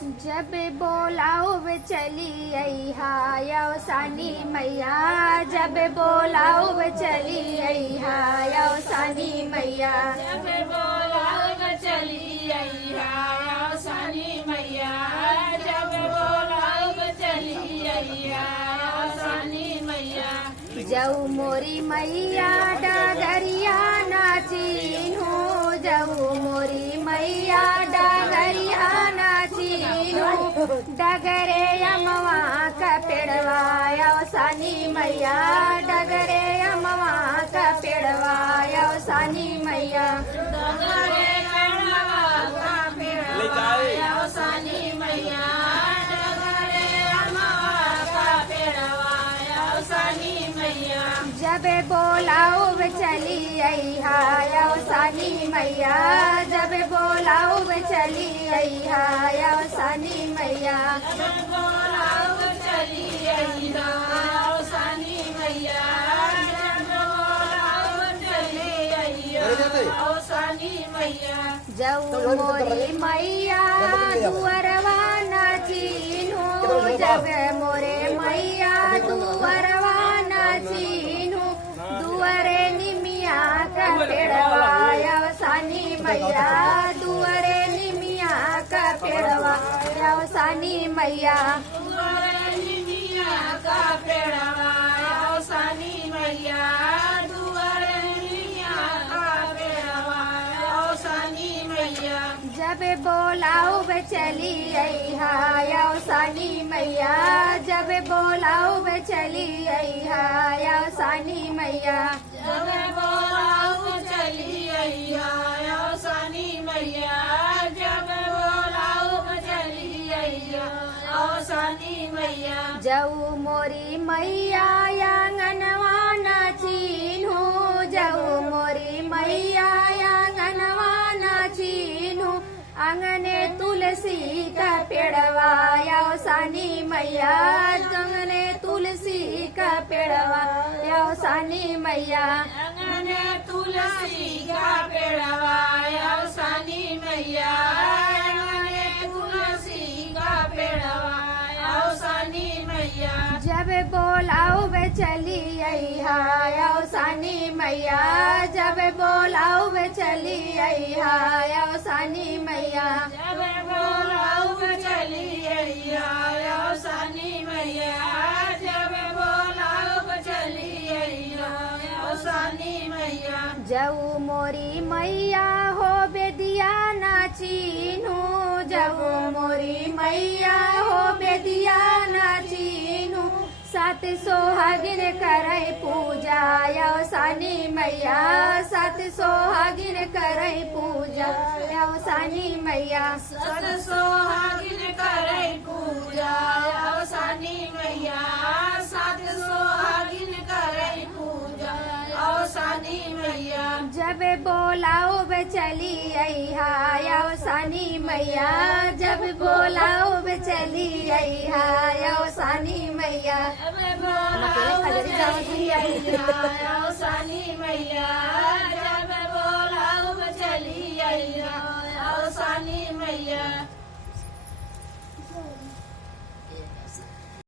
जब बोलाओ वे चली अइहा यवसानी मैया, जब बोलाओ वे चली अइहा यवसानी मैया, जब बोलाओ वे चली अइहा यवसानी मैया, जब बोलाओ वे चली अइहा यवसानी मैया। जऊ मोरी मैया डगरिया नाचिनु, जऊ मोरी मैया डगरिया नाचिनु, डगरे अमवा का पेड़वा यवसानी मैया, डगरे अमवा का पेड़वा यवसानी मैया, डगरे अमवा का पेड़वा यवसानी मैया, डगरे अमवा का पेड़वा यवसानी मैया। जब बोलाओ वे चली अइहा यवसानी मैया, जब बोलाओ वे चली अइहा यवसानी मैया, जब बोलाओ वे चली अइहा यवसानी मैया, जब बोलाओ वे चली अइहा यवसानी मैया। जऊ मोरी मैया दुअरवा नाचिनु, जब मोरे मैया दुअरवा नाचिनु, दुअरे निमिया का पेड़वा यवसानी मैया, दुअरे निमिया का पेड़वा यवसानी मैया, दुअरे निमिया का पेड़वा यवसानी मैया, दुअरे निमिया का पेड़वा यवसानी मैया। जब बोलाओ वे चली अइहा यवसानी मैया, जब बोलाओ वे चली अइहा यवसानी मैया, जब बोलाओ वे चली अइहा यवसानी मैया, जब बोलाओ वे चली अइहा यवसानी मैया। जऊ मोरी मैया आंगनवा नाचिनु, जऊ मोरी मैया आंगनवा नाचिनु, आंगने तुलसी का पेड़वा यवसानी मैया, आंगने तुलसी का पेड़वा यवसानी मैया, आंगने तुलसी का पेड़वा यवसानी मैया, आंगने तुलसी का पेड़वा यवसानी मैया। जब बोलाओ वे चली अइहा यवसानी मैया, जब बोलाओ वे चली अइहा यवसानी मैया, जब बोलाओ वे चली अइहा यवसानी मैया, जब बोलाओ वे चली अइहा यवसानी मैया। जऊ मोरी मैया हो बेदिया नाचिनु, जऊ मोरी मैया हो बेदिया नाचिनु, सात सोहागिन करे पूजा यवसानी मैया, सात सोहागिन करे पूजा यवसानी मैया, सत सोहागिन करे पूजा यवसानी मैया, सात सोहागिन करे पूजा यवसानी मैया। जब बोलाओ वे चली अइहा यवसानी मैया, जब बोलाओ वे चली अइहा यवसानी मैया, जब बोलाओ वे चली अइहा यवसानी मैया, जब बोलाओ वे चली अइहा यवसानी मैया।